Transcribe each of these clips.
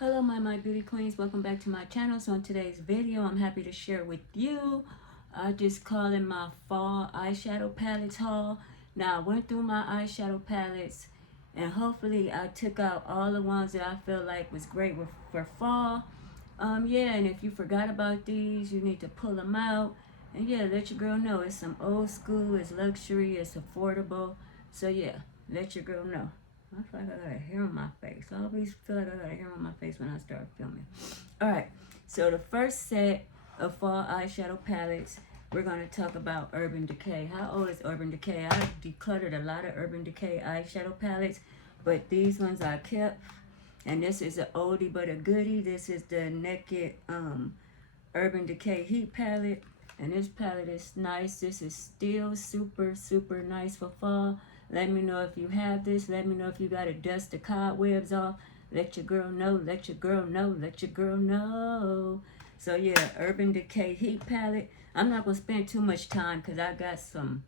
Hello my beauty queens, welcome back to my channel. So in today's video I'm happy to share with you, I just call it my fall eyeshadow palettes haul. Now I went through my eyeshadow palettes and hopefully I took out all the ones that I felt like was great for fall. Yeah, and if you forgot about these, you need to pull them out. And yeah, let your girl know it's some old school, it's luxury, it's affordable. So yeah, let your girl know. I feel like I got a hair on my face. I always feel like I got a hair on my face when I start filming. Alright, so the first set of fall eyeshadow palettes, we're going to talk about Urban Decay. How old is Urban Decay? I decluttered a lot of Urban Decay eyeshadow palettes, but these ones I kept. And this is an oldie but a goodie. This is the Naked Urban Decay Heat palette. And this palette is nice. This is still super nice for fall. Let me know if you have this. Let me know if you got to dust the cobwebs off. Let your girl know. Let your girl know. Let your girl know. So yeah, Urban Decay Heat palette. I'm not going to spend too much time because I got some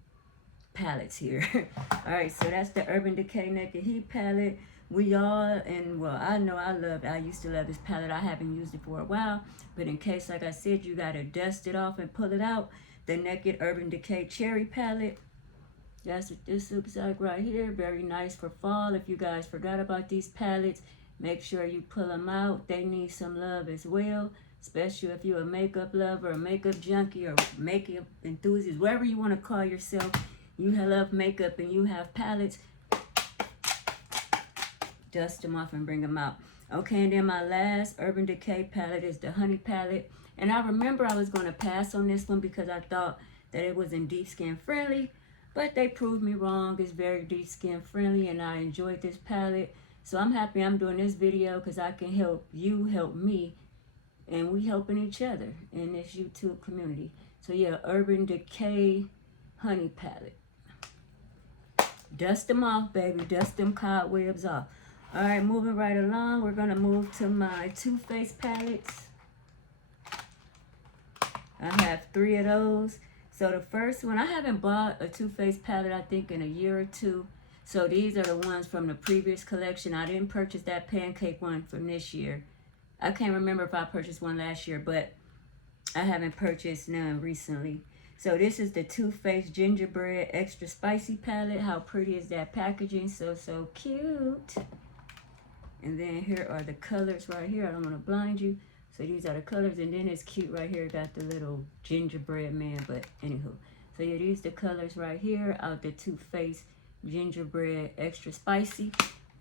palettes here. Alright, so that's the Urban Decay Naked Heat palette. We all, and well, I know I used to love this palette. I haven't used it for a while, but in case, like I said, you got to dust it off and pull it out. The Naked Urban Decay Cherry palette. That's what this looks like right here. Very nice for fall. If you guys forgot about these palettes, make sure you pull them out. They need some love as well, especially if you're a makeup lover, a makeup junkie, or makeup enthusiast, whatever you want to call yourself. You love makeup and you have palettes, dust them off and bring them out. Okay, and then my last Urban Decay palette is the Honey palette. And I remember I was going to pass on this one because I thought that it wasn't deep skin friendly. But they proved me wrong. It's very deep skin friendly and I enjoyed this palette. So I'm happy I'm doing this video because I can help you help me. And we helping each other in this YouTube community. So yeah, Urban Decay Honey palette. Dust them off, baby. Dust them cobwebs off. Alright, moving right along. We're going to move to my Too Faced palettes. I have 3 of those. So the first one, I haven't bought a Too Faced palette, I think, in a year or two. So these are the ones from the previous collection. I didn't purchase that pancake one from this year. I can't remember if I purchased one last year, but I haven't purchased none recently. So this is the Too Faced Gingerbread Extra Spicy palette. How pretty is that packaging? So cute. And then here are the colors right here. I don't want to blind you. So these are the colors, and then it's cute right here. Got the little gingerbread man, but anywho. So yeah, these the colors right here out the Too Faced Gingerbread Extra Spicy.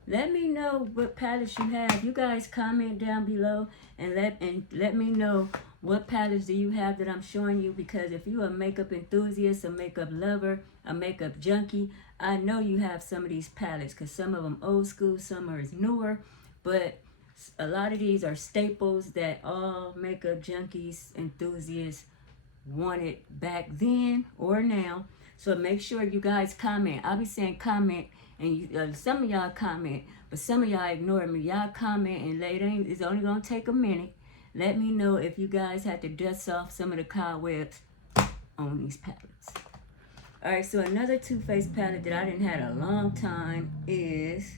Let me know what palettes you have. You guys comment down below and let me know what palettes do you have that I'm showing you, because if you're a makeup enthusiast, a makeup lover, a makeup junkie, I know you have some of these palettes because some of them old school, some are newer, but a lot of these are staples that all makeup junkies, enthusiasts wanted back then or now. So make sure you guys comment. I'll be saying comment, and you, some of y'all comment, but some of y'all ignore me. Y'all comment, and later it's only gonna take a minute. Let me know if you guys had to dust off some of the cobwebs on these palettes. All right, so another Too Faced palette that I didn't have a long time is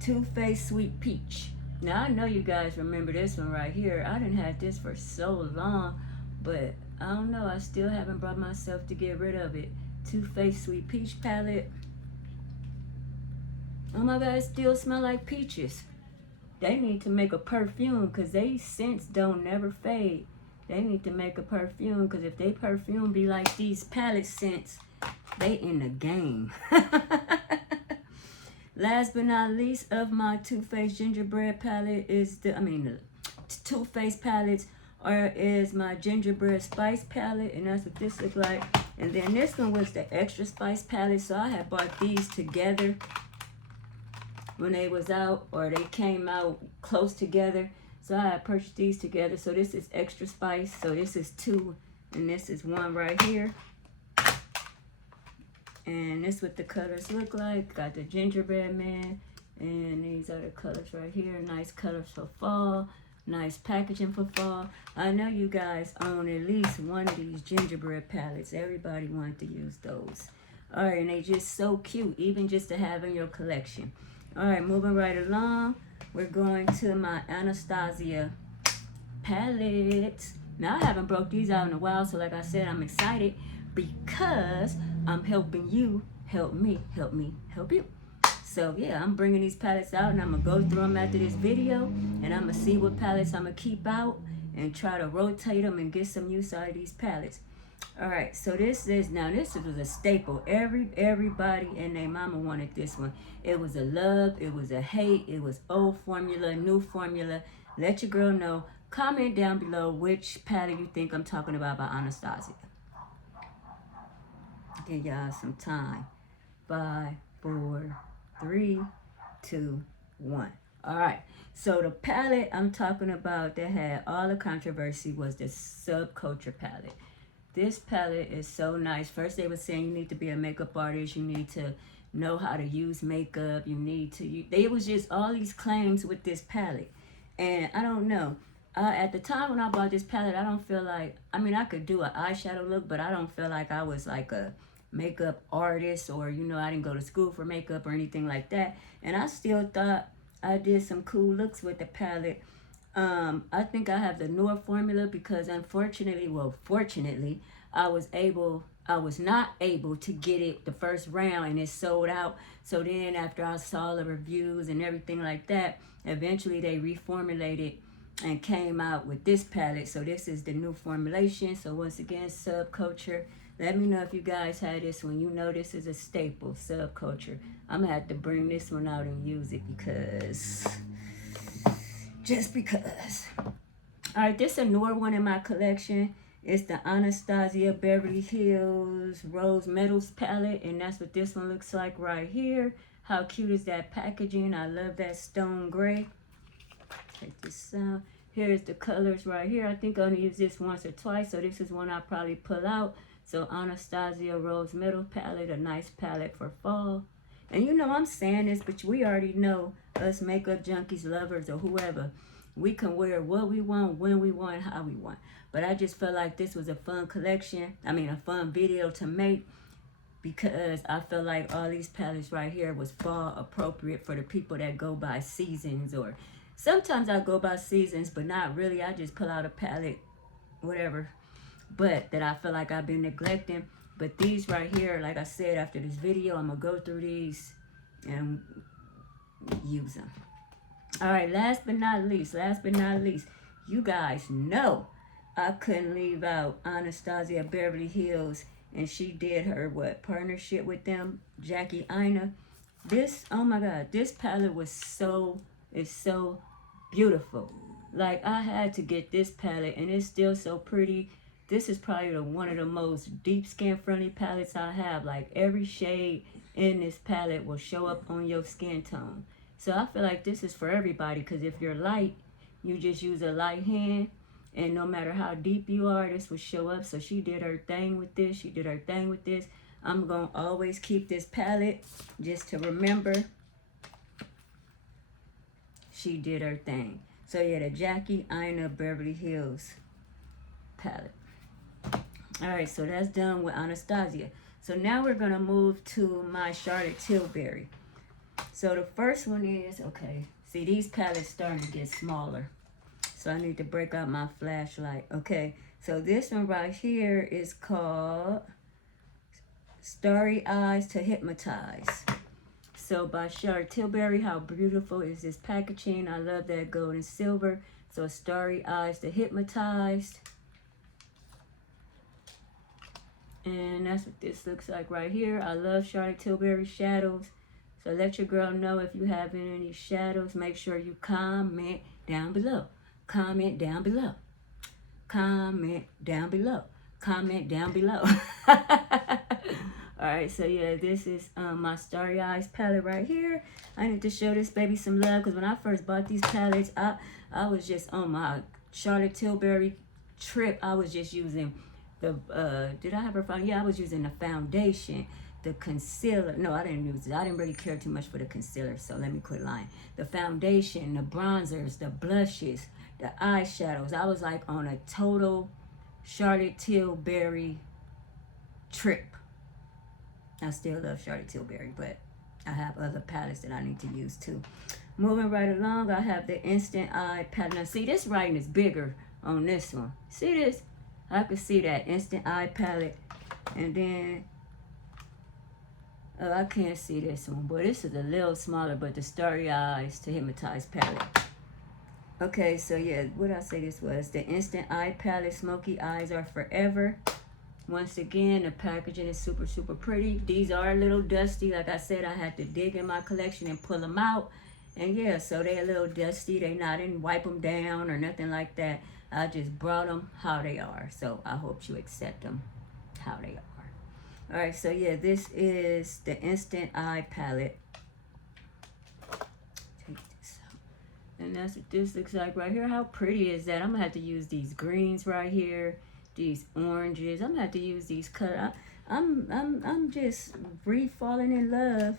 Too Faced Sweet Peach. Now I know you guys remember this one right here. I didn't have this for so long, but I don't know, I still haven't brought myself to get rid of it. Too Faced Sweet Peach palette. Oh my god, it still smell like peaches. They need to make a perfume because they scents don't never fade. They need to make a perfume because if they perfume be like these palette scents, they in the game. Last but not least of my Too Faced Gingerbread palette is the Too Faced palettes is my Gingerbread Spice palette, and that's what this looks like. And then this one was the Extra Spice palette, so I had bought these together when they was out, or they came out close together. So I had purchased these together. So this is Extra Spice. So this is 2, and this is 1 right here. And this is what the colors look like. Got the gingerbread man, and these are the colors right here. Nice colors for fall. Nice packaging for fall. I know you guys own at least one of these gingerbread palettes. Everybody wanted to use those. All right, and they just so cute, even just to have in your collection. All right, moving right along. we're going to my Anastasia palettes. Now, I haven't broke these out in a while, so like I said, I'm excited because I'm helping you help me, help you. So yeah, I'm bringing these palettes out, and I'm gonna go through them after this video, and I'm gonna see what palettes I'm gonna keep out and try to rotate them and get some use out of these palettes. All right, so this was a staple. Everybody and their mama wanted this one. It was a love, it was a hate, it was old formula, new formula. Let your girl know. Comment down below which palette you think I'm talking about by Anastasia. Give y'all some time. 5, 4, 3, 2, 1. All right. So the palette I'm talking about that had all the controversy was the Subculture palette. This palette is so nice. First, they were saying you need to be a makeup artist. You need to know how to use makeup. You need to... They was just all these claims with this palette. And I don't know. At the time when I bought this palette, I don't feel like... I mean, I could do an eyeshadow look, but I don't feel like I was like a makeup artist, or, you know, I didn't go to school for makeup or anything like that. And I still thought I did some cool looks with the palette. I think I have the newer formula because unfortunately, fortunately, I was not able to get it the first round, and it sold out. So then after I saw the reviews and everything like that, eventually they reformulated and came out with this palette. So this is the new formulation. So once again, Subculture. Let me know if you guys had this one. You know this is a staple, Subculture. I'm going to have to bring this one out and use it because... Just because. All right, this is a newer one in my collection. It's the Anastasia Beverly Hills Rose Metals palette, and that's what this one looks like right here. How cute is that packaging? I love that stone gray. Check this out. Here's the colors right here. I think I only use this once or twice, so this is one I'll probably pull out. So Anastasia Rose Metal palette, a nice palette for fall. And you know I'm saying this, but we already know, us makeup junkies, lovers, or whoever, we can wear what we want, when we want, how we want. But I just felt like this was a fun collection. I mean, a fun video to make, because I felt like all these palettes right here was fall appropriate for the people that go by seasons. Or sometimes I go by seasons, but not really. I just pull out a palette, whatever, but that I feel like I've been neglecting. But these right here, like I said, after this video, I'm going to go through these and use them. All right, last but not least, you guys know I couldn't leave out Anastasia Beverly Hills, and she did her, partnership with them, Jackie Aina. This, oh my God, this palette is so beautiful. Like, I had to get this palette, and it's still so pretty. This is probably one of the most deep skin friendly palettes I have. Like, every shade in this palette will show up on your skin tone. So I feel like this is for everybody, because if you're light, you just use a light hand, and no matter how deep you are, this will show up. So she did her thing with this. She did her thing with this. I'm going to always keep this palette just to remember she did her thing. So yeah, the Jackie Aina Beverly Hills palette. All right, so that's done with Anastasia. So now we're going to move to my Charlotte Tilbury. So the first one is, okay, see, these palettes starting to get smaller. So I need to break out my flashlight. Okay, so this one right here is called Starry Eyes to Hypnotize. So by Charlotte Tilbury. How beautiful is this packaging? I love that gold and silver. So Starry Eyes to Hypnotize. And that's what this looks like right here. I love Charlotte Tilbury shadows. So let your girl know if you have any shadows. Make sure you comment down below. Comment down below. Comment down below. Comment down below. Alright, so yeah, this is my Starry Eyes palette right here. I need to show this baby some love, because when I first bought these palettes, I was just on my Charlotte Tilbury trip. I was just using the, did I have her found? Yeah, I was using the foundation, the concealer. No, I didn't use it. I didn't really care too much for the concealer, so let me quit lying. The foundation, the bronzers, the blushes, the eyeshadows. I was like on a total Charlotte Tilbury trip. I still love Charlotte Tilbury, but I have other palettes that I need to use too. Moving right along, I have the Instant Eye palette. Now, see, this writing is bigger on this one. See this? I can see that Instant Eye palette. And then, oh, I can't see this one, but this is a little smaller, but the Starry Eyes to Hypnotize palette. Okay, so yeah, what I say this was? The Instant Eye palette, Smoky Eyes Are Forever. Once again, the packaging is super, super pretty. These are a little dusty. Like I said, I had to dig in my collection and pull them out. And yeah, so they're a little dusty. I didn't wipe them down or nothing like that. I just brought them how they are. So I hope you accept them how they are. All right, so yeah, this is the Instant Eye palette. Take this out. And that's what this looks like right here. How pretty is that? I'm going to have to use these greens right here. These oranges. I'm going to have to use these colors. I'm just falling in love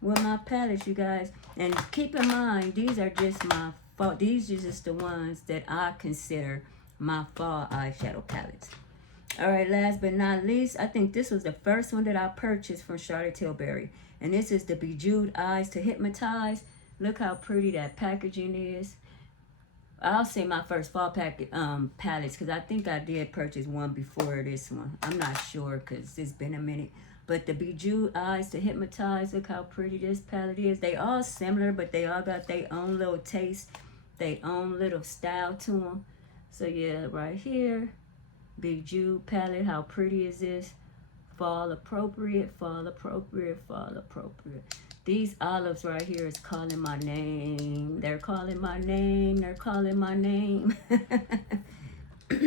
with my palettes, you guys. And keep in mind, these are just my fall. These are just the ones that I consider my fall eyeshadow palettes. All right, last but not least, I think this was the first one that I purchased from Charlotte Tilbury. And this is the Bejeweled Eyes to Hypnotize. Look how pretty that packaging is. I'll say my first fall palettes, because I think I did purchase one before this one. I'm not sure because it's been a minute. But the Bejeweled Eyes to Hypnotize, look how pretty this palette is. They all similar, but they all got their own little taste, their own little style to them. So yeah, right here, Bejeweled palette, how pretty is this? Fall appropriate, fall appropriate, fall appropriate. These olives right here is calling my name. They're calling my name. They're calling my name. All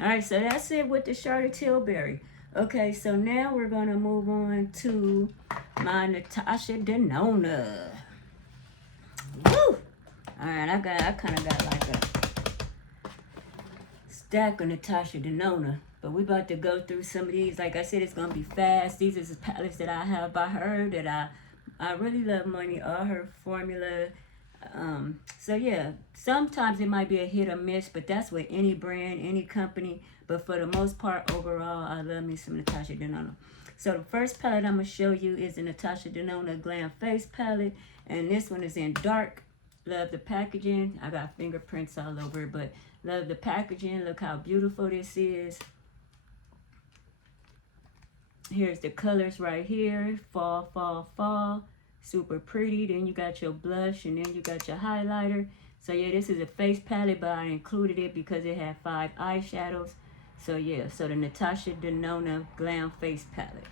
right, so that's it with the Charlotte Tilbury. Okay, so now we're going to move on to my Natasha Denona. Woo! All right, I kind of got like a stack of Natasha Denona. But we're about to go through some of these. Like I said, it's going to be fast. These are the palettes that I have by her that I really love money. All her formula. So yeah, sometimes it might be a hit or miss, but that's with any brand, any company. But for the most part, overall, I love me some Natasha Denona. So the first palette I'm going to show you is the Natasha Denona Glam Face palette. And this one is in dark. Love the packaging. I got fingerprints all over it, but love the packaging. Look how beautiful this is. Here's the colors right here. Fall, fall, fall. Super pretty. Then you got your blush and then you got your highlighter. So yeah, this is a face palette, but I included it because it had 5 eyeshadows. So yeah, so the Natasha Denona Glam Face palette.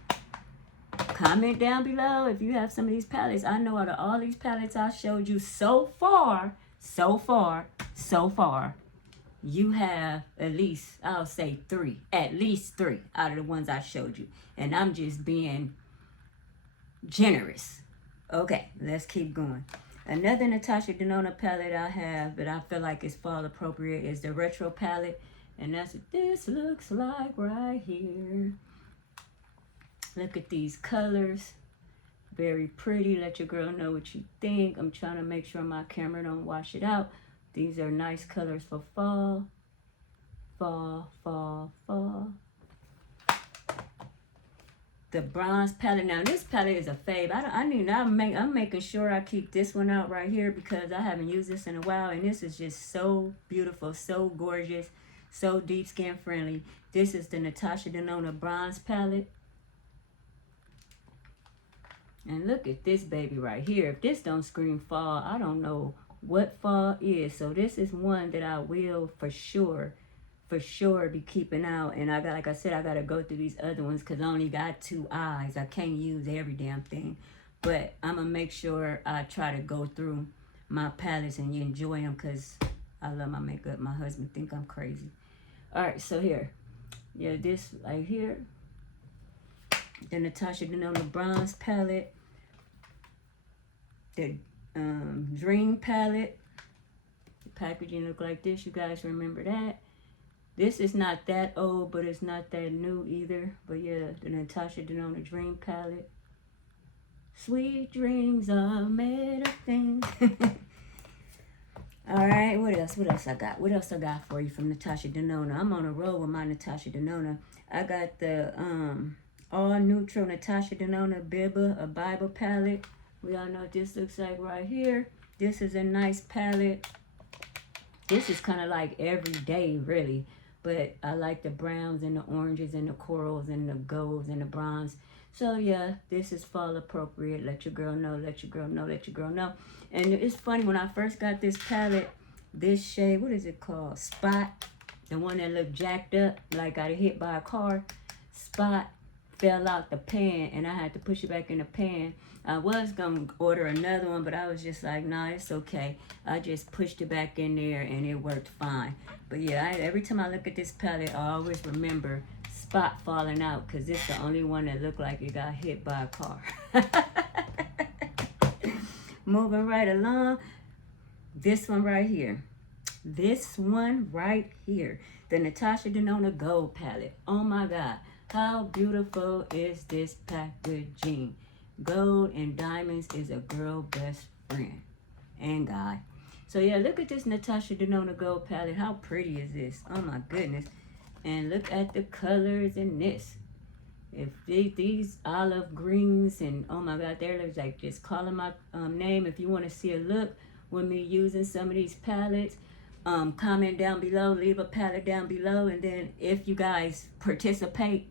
Comment down below if you have some of these palettes. I know out of all these palettes I showed you so far, you have at least, I'll say 3, at least 3 out of the ones I showed you. And I'm just being generous. Okay, let's keep going. Another Natasha Denona palette I have that I feel like is fall appropriate is the Retro palette. And that's what this looks like right here. Look at these colors. Very pretty. Let your girl know what you think. I'm trying to make sure my camera don't wash it out. These are nice colors for fall. Fall, fall, fall. The bronze palette. Now this palette is a fave. I'm making sure I keep this one out right here because I haven't used this in a while. And this is just so beautiful, so gorgeous, so deep skin friendly. This is the Natasha Denona bronze palette. And look at this baby right here. If this don't scream fall, I don't know what fall is. So this is one that I will for sure be keeping out. And like I said, I got to go through these other ones because I only got 2 eyes. I can't use every damn thing. But I'm going to make sure I try to go through my palettes and you enjoy them because I love my makeup. My husband think I'm crazy. All right, so here. Yeah, this right here. The Natasha Denona bronze palette. The Dream palette. The packaging look like this. You guys remember that. This is not that old, but it's not that new either. But yeah, the Natasha Denona Dream palette. Sweet dreams are made of things. All right, what else? What else I got? What else I got for you from Natasha Denona? I'm on a roll with my Natasha Denona. I got the all neutral Natasha Denona Bibba, a Bible palette. We all know what this looks like right here. This is a nice palette. This is kind of like everyday, really. But I like the browns and the oranges and the corals and the golds and the bronze. So, yeah, this is fall appropriate. Let your girl know, let your girl know, let your girl know. And it's funny, when I first got this palette, this shade, what is it called? Spot. The one that looked jacked up, like got hit by a car. Spot fell out the pan, and I had to push it back in the pan. I was going to order another one, but I was just like, nah, it's okay. I just pushed it back in there, and it worked fine. But yeah, every time I look at this palette, I always remember Spot falling out, because it's the only one that looked like it got hit by a car. Moving right along, this one right here. This one right here, the Natasha Denona Gold Palette. Oh my God, how beautiful is this packaging? Gold and diamonds is a girl best friend and guy. So yeah, look at this Natasha Denona Gold Palette. How pretty is this? Oh my goodness. And look at the colors in this. If these olive greens and oh my God, there looks like just calling my name. If you want to see a look with me using some of these palettes, comment down below, leave a palette down below, and then if you guys participate,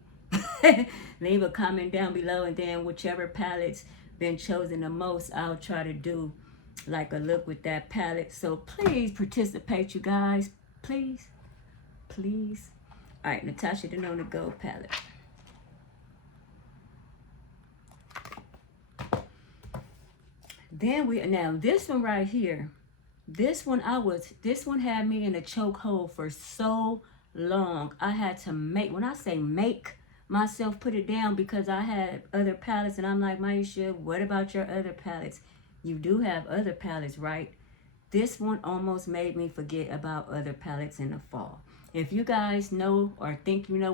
leave a comment down below, and then whichever palette's been chosen the most, I'll try to do like a look with that palette. So please participate, you guys. Please. Please. All right, Natasha Denona Gold Palette. Then now this one right here. This one had me in a chokehold for so long. I had to when I say make myself put it down, because I had other palettes, and I'm like, Maisha, what about your other palettes? You do have other palettes, right? This one almost made me forget about other palettes in the fall. If you guys know or think you know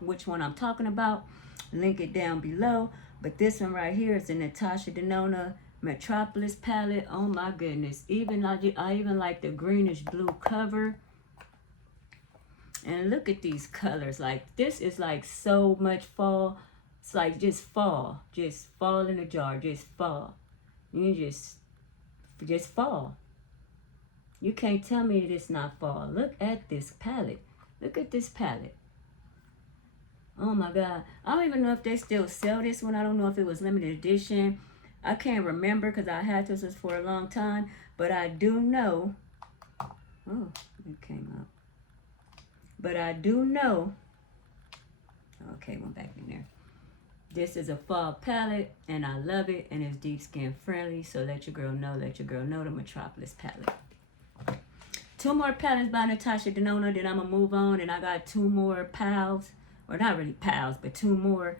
which one I'm talking about, link it down below. But this one right here is the Natasha Denona Metropolis palette. Oh my goodness. I even like the greenish blue cover. And look at these colors. Like, this is like so much fall. It's like just fall. Just fall in a jar. Just fall. You just fall. You can't tell me it's not fall. Look at this palette. Look at this palette. Oh my God. I don't even know if they still sell this one. I don't know if it was limited edition. I can't remember, because I had this for a long time. But I do know. Oh, it came up. But I do know. Okay, went back in there. This is a fall palette, and I love it, and it's deep skin friendly. So let your girl know, the Metropolis palette. 2 more palettes by Natasha Denona, then I'm going to move on, and I got 2 more pals, or not really pals, but 2 more,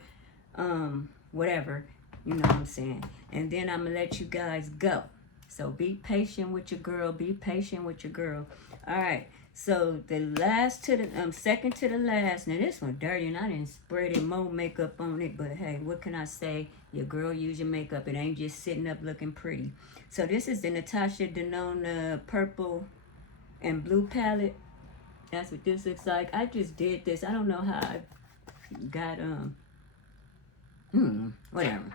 whatever, you know what I'm saying. And then I'm going to let you guys go. So be patient with your girl, be patient with your girl. All right, so the second to the last, now this one dirty, and I didn't spread any more makeup on it, but hey, what can I say? Your girl use your makeup, it ain't just sitting up looking pretty. So this is the Natasha Denona Purple and Blue palette. That's what this looks like. I just did this. I don't know how I got whatever.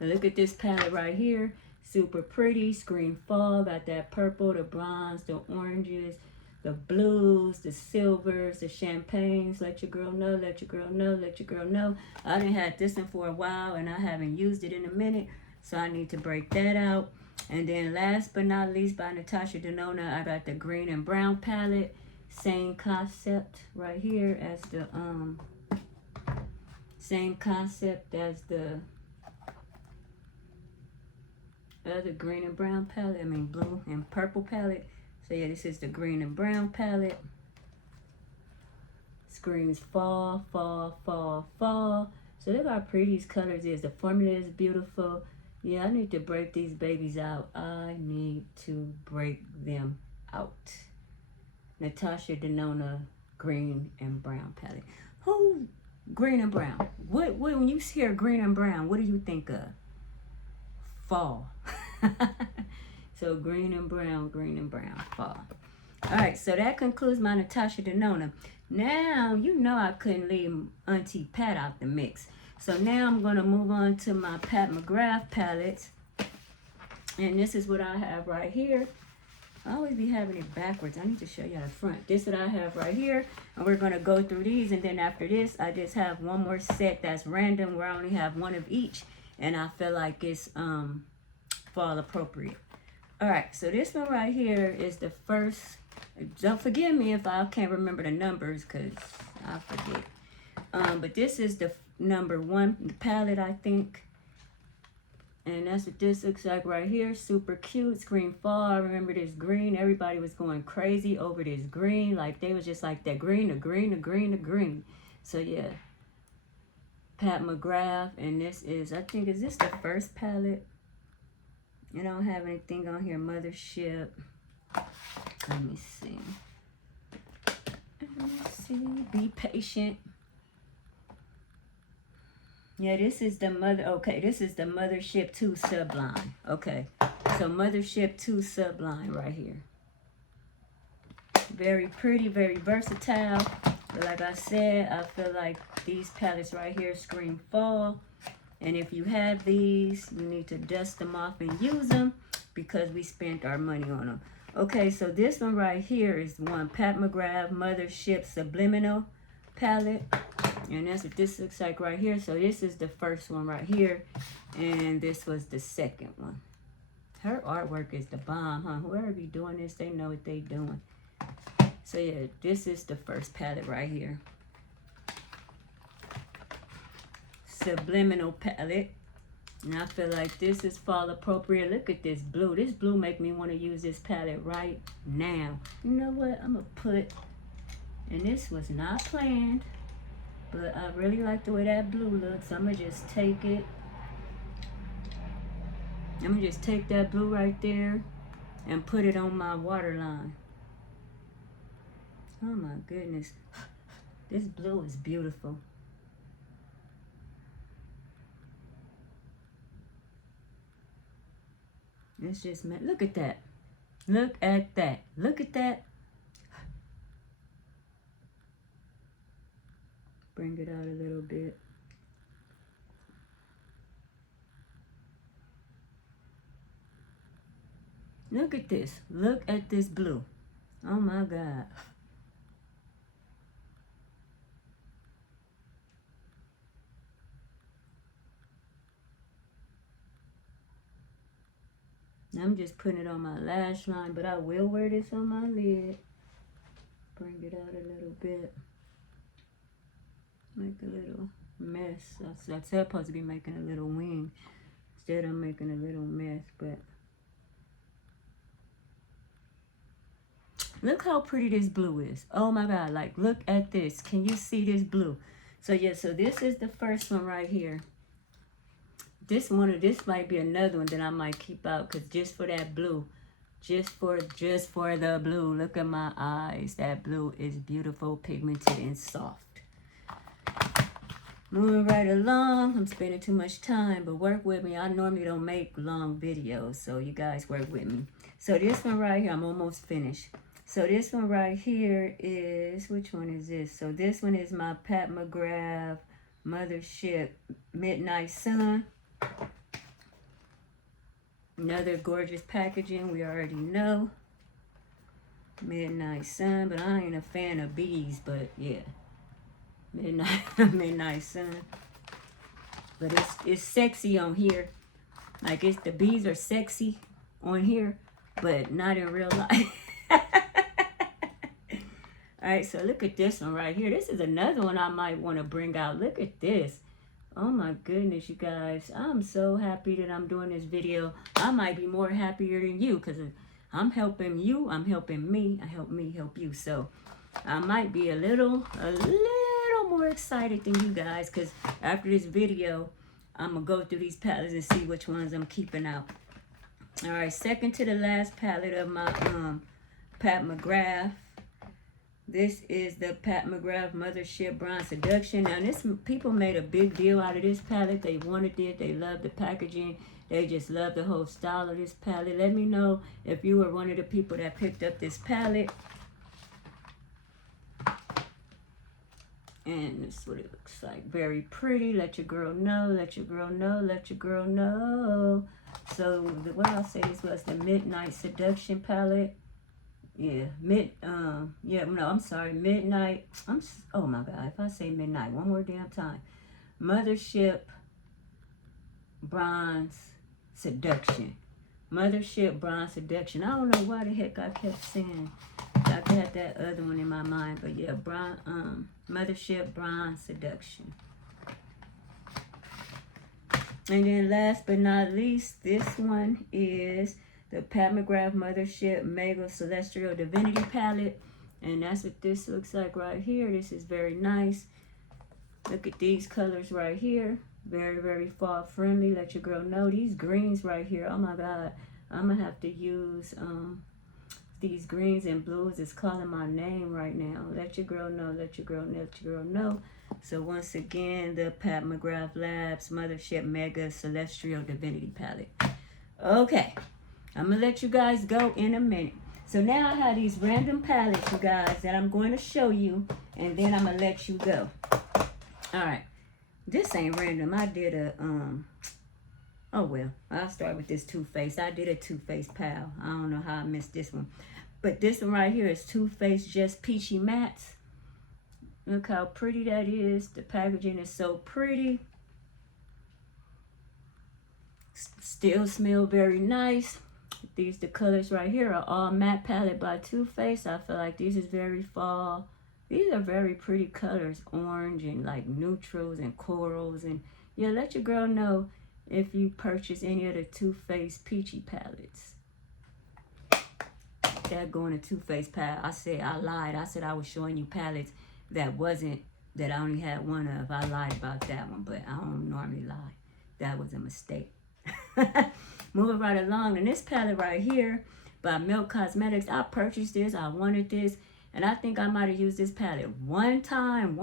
Now look at this palette right here. Super pretty. Screen fall. Got that purple, the bronze, the oranges, the blues, the silvers, the champagnes. Let your girl know, let your girl know, let your girl know. I done had this one for a while, and I haven't used it in a minute, so I need to break that out. And then last but not least, by Natasha Denona, I got the green and brown palette. Same concept right here as the same concept as the other green and brown palette. I mean blue and purple palette. So yeah, this is the green and brown palette. Screams fall, fall, fall, fall. So look how pretty these colors is. The formula is beautiful. Yeah, I need to break these babies out. I need to break them out. Natasha Denona green and brown palette. Who green and brown? What when you hear green and brown, what do you think of? Fall. So green and brown, fall. All right, so that concludes my Natasha Denona. Now, you know I couldn't leave Auntie Pat out the mix. So now I'm going to move on to my Pat McGrath palettes. And this is what I have right here. I always be having it backwards. I need to show you the front. This is what I have right here. And we're going to go through these. And then after this, I just have one more set that's random where I only have one of each. And I feel like it's fall appropriate. All right. So this one right here is the first. Don't forgive me if I can't remember the numbers because I forget. But this is the number 1 palette, I think. And that's what this looks like right here. Super cute. Screen fall. I remember this green. Everybody was going crazy over this green. Like, they was just like, that green, the green, the green, the green. So, yeah. Pat McGrath. And this is, I think, is this the first palette? I don't have anything on here. Mothership. Let me see. Let me see. Be patient. Yeah, this is the okay, this is the Mothership 2 Sublime. Okay, so Mothership 2 Sublime right here. Very pretty, very versatile. But like I said, I feel like these palettes right here scream fall. And if you have these, you need to dust them off and use them because we spent our money on them. Okay, so this one right here is one Pat McGrath Mothership Subliminal palette. And that's what this looks like right here. So this is the first one right here. And this was the second one. Her artwork is the bomb, huh? Whoever be doing this, they know what they doing. So yeah, this is the first palette right here. Subliminal palette. And I feel like this is fall appropriate. Look at this blue. This blue make me want to use this palette right now. You know what? I'm going to put, and this was not planned, but I really like the way that blue looks. I'm going to just take it. I'm going to just take that blue right there and put it on my waterline. Oh my goodness. This blue is beautiful. It's just, look at that. Look at that. Look at that. Bring it out a little bit. Look at this. Look at this blue. Oh my God. I'm just putting it on my lash line, but I will wear this on my lid. Bring it out a little bit. Make a little mess. That's supposed to be making a little wing. Instead, I'm making a little mess, but look how pretty this blue is. Oh my God, like look at this. Can you see this blue? So yeah, so this is the first one right here. This might be another one that I might keep out because just for that blue, just for the blue. Look at my eyes. That blue is beautiful, pigmented, and soft. Moving right along. I'm spending too much time, but work with me. I normally don't make long videos, so you guys work with me. So this one right here, I'm almost finished. So this one right here is, which one is this? So this one is my Pat McGrath Mothership Midnight Sun. Another gorgeous packaging, we already know. Midnight Sun, but I ain't a fan of bees, but yeah. Midnight Sun. But it's sexy on here. Like the bees are sexy on here, but not in real life. Alright, so look at this one right here. This is another one I might want to bring out. Look at this. Oh my goodness, you guys. I'm so happy that I'm doing this video. I might be more happier than you because I'm helping you. I'm helping me. I help me help you. So I might be a little more excited than you guys because after this video, I'm going to go through these palettes and see which ones I'm keeping out. All right, second to the last palette of my Pat McGrath. This is the Pat McGrath Mothership Bronze Seduction. Now, people made a big deal out of this palette. They wanted it. They loved the packaging. They just love the whole style of this palette. Let me know if you were one of the people that picked up this palette. And this is what it looks like. Very pretty. Let your girl know. Let your girl know. Let your girl know. So what I'll say, this was the Midnight Seduction palette. Yeah, no, I'm sorry, Midnight. Oh my God, if I say midnight one more damn time. Mothership Bronze Seduction. Mothership Bronze Seduction. I don't know why the heck I kept saying I got that other one in my mind, but yeah, Mothership Bronze Seduction. And then last but not least, this one is the Pat McGrath Mothership Mega Celestial Divinity Palette. And that's what this looks like right here. This is very nice. Look at these colors right here. Very, very fall friendly. Let your girl know. These greens right here. Oh my God. I'm going to have to use these greens and blues. It's calling my name right now. Let your girl know. Let your girl know. Let your girl know. So once again, the Pat McGrath Labs Mothership Mega Celestial Divinity Palette. Okay. I'm going to let you guys go in a minute. So now I have these random palettes, you guys, that I'm going to show you. And then I'm going to let you go. Alright. This ain't random. I did a, oh well. I'll start with this Too Faced. I did a Too Faced pal. I don't know how I missed this one. But this one right here is Too Faced Just Peachy Mattes. Look how pretty that is. The packaging is so pretty. Still smell very nice. The colors right here are all matte palette by Too Faced. I feel like these is very fall. These are very pretty colors. Orange and like neutrals and corals. And yeah, let your girl know if you purchase any of the Too Faced Peachy palettes. That going to Too Faced palette. I lied. I said I was showing you palettes that I only had one of. I lied about that one, but I don't normally lie. That was a mistake. Moving right along, and this palette right here by Milk Cosmetics, I purchased this. I wanted this, and I think I might have used this palette one time.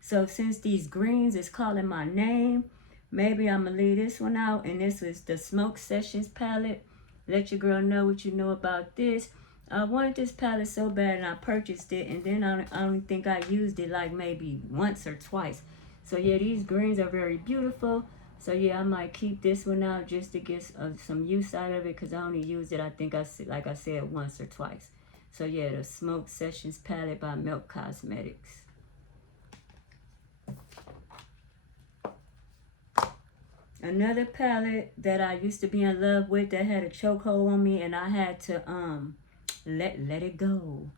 So since these greens is calling my name, maybe I'm gonna leave this one out. And this is the Smoke Sessions palette. Let your girl know what you know about this. I wanted this palette so bad, and I purchased it, and then I only think I used it like maybe once or twice. So yeah, these greens are very beautiful. So yeah, I might keep this one out just to get some use out of it, because I only used it, I think like I said, once or twice. So yeah, the Smoke Sessions palette by Milk Cosmetics. Another palette that I used to be in love with that had a chokehold on me, and I had to let it go.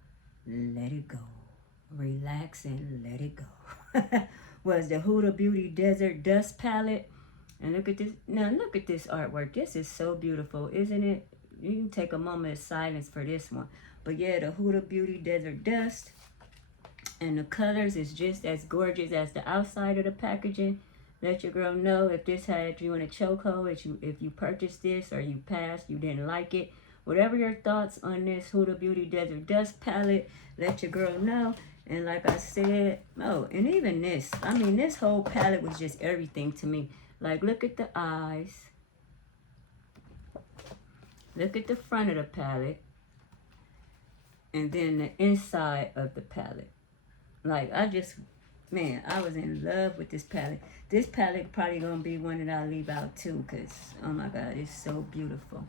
Let it go. Relax and let it go. Was the Huda Beauty Desert Dust palette. And look at this. Now look at this artwork. This is so beautiful, isn't it? You can take a moment of silence for this one. But yeah, the Huda Beauty Desert Dust. And the colors is just as gorgeous as the outside of the packaging. Let your girl know if this had you in a chokehold, if you purchased this or you passed, you didn't like it. Whatever your thoughts on this Huda Beauty Desert Dust palette, let your girl know. And like I said, oh, and even this. I mean, this whole palette was just everything to me. Like, look at the eyes. Look at the front of the palette. And then the inside of the palette. Like, I was in love with this palette. This palette probably going to be one that I leave out too, because, oh my God, it's so beautiful.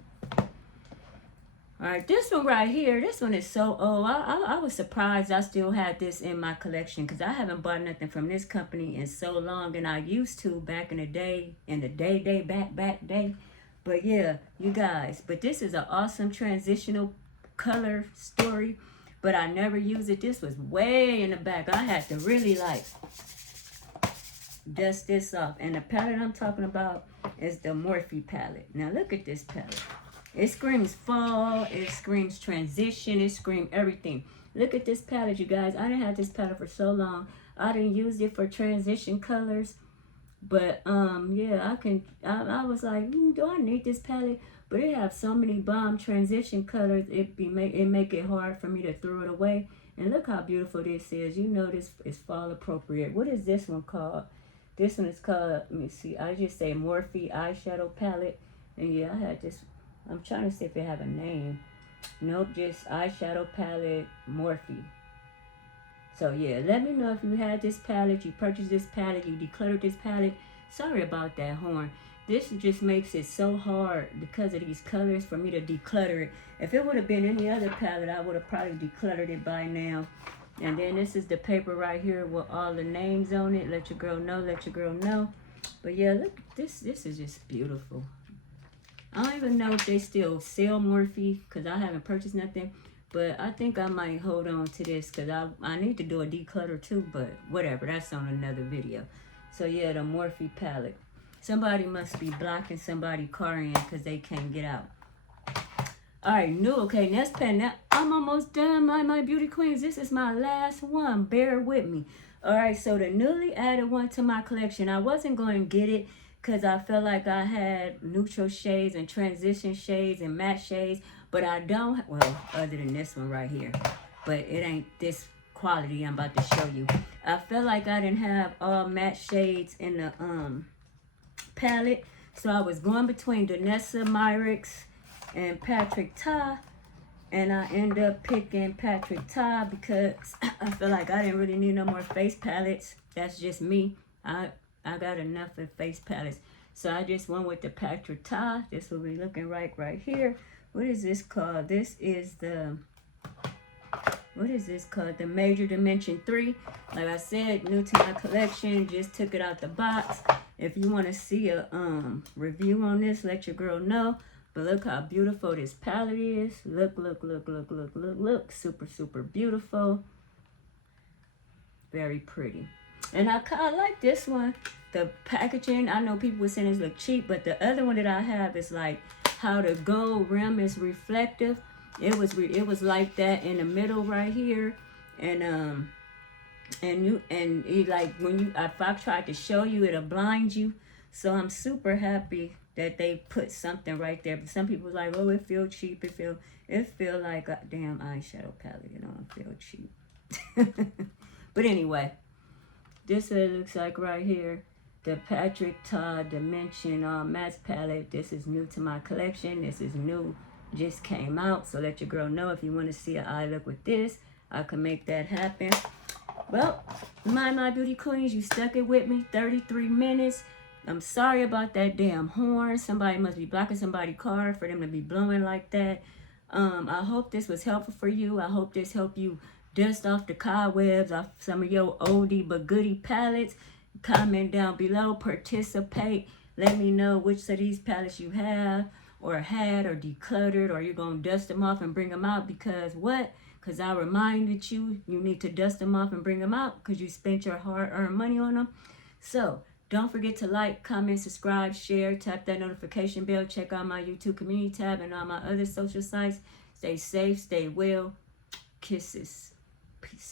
Alright, this one right here, this one is so old. I was surprised I still had this in my collection, because I haven't bought nothing from this company in so long, and I used to back in the day, back day. But yeah, you guys, but this is an awesome transitional color story, but I never used it. This was way in the back. I had to really like dust this off. And the palette I'm talking about is the Morphe palette. Now look at this palette. It screams fall, it screams transition, it screams everything. Look at this palette, you guys. I didn't have this palette for so long. I didn't use it for transition colors. But, yeah, I was like, do I need this palette? But it have so many bomb transition colors, it make it hard for me to throw it away. And look how beautiful this is. You know this is fall appropriate. What is this one called? This one is called, let me see, I just say Morphe eyeshadow palette. And yeah, I had this. I'm trying to see if it have a name. Nope, just eyeshadow palette Morphe. So yeah, let me know if you had this palette, you purchased this palette, you decluttered this palette. Sorry about that horn. This just makes it so hard because of these colors for me to declutter it. If it would have been any other palette, I would have probably decluttered it by now. And then this is the paper right here with all the names on it. Let your girl know, let your girl know. But yeah, look, this is just beautiful. I don't even know if they still sell Morphe because I haven't purchased nothing. But I think I might hold on to this because I need to do a declutter too. But whatever, that's on another video. So yeah, the Morphe palette. Somebody must be blocking somebody's car in because they can't get out. Alright, new. Okay, next pen. Now, I'm almost done, my beauty queens. This is my last one. Bear with me. Alright, so the newly added one to my collection. I wasn't going to get it because I felt like I had neutral shades and transition shades and matte shades. But I don't, well, other than this one right here. But it ain't this quality I'm about to show you. I felt like I didn't have all matte shades in the palette. So I was going between Danessa Myricks and Patrick Ta, and I end up picking Patrick Ta because I feel like I didn't really need no more face palettes. That's just me. I got enough of face palettes, so I just went with the Patrick Ta. This will be looking right here. What is this called? This is the, what is this called? The Major Dimension 3. Like I said, new to my collection. Just took it out the box. If you want to see a review on this, let your girl know. But look how beautiful this palette is. Look. Super, super beautiful. Very pretty. And I kind of like this one. The packaging, I know people were saying this look cheap, but the other one that I have is like how the gold rim is reflective. It was like that in the middle right here. And like when you, if I tried to show you, it'll blind you. So I'm super happy that they put something right there. But some people was like, oh, it feel cheap. It feel like a damn eyeshadow palette. You don't feel cheap. But anyway, this is what it looks like right here. The Patrick Ta Dimension Matte Palette. This is new to my collection. This is new. Just came out. So let your girl know if you want to see an eye look with this. I can make that happen. Well, my beauty queens, you stuck it with me 33 minutes. I'm sorry about that damn horn. Somebody must be blocking somebody's car for them to be blowing like that. I hope this was helpful for you. I hope this helped you dust off the cobwebs off some of your oldie but goodie palettes. Comment down below. Participate. Let me know which of these palettes you have or had or decluttered, or you're going to dust them off and bring them out because what? Because I reminded you, you need to dust them off and bring them out because you spent your hard-earned money on them. So, don't forget to like, comment, subscribe, share, tap that notification bell, check out my YouTube community tab and all my other social sites. Stay safe, stay well. Kisses. Peace out.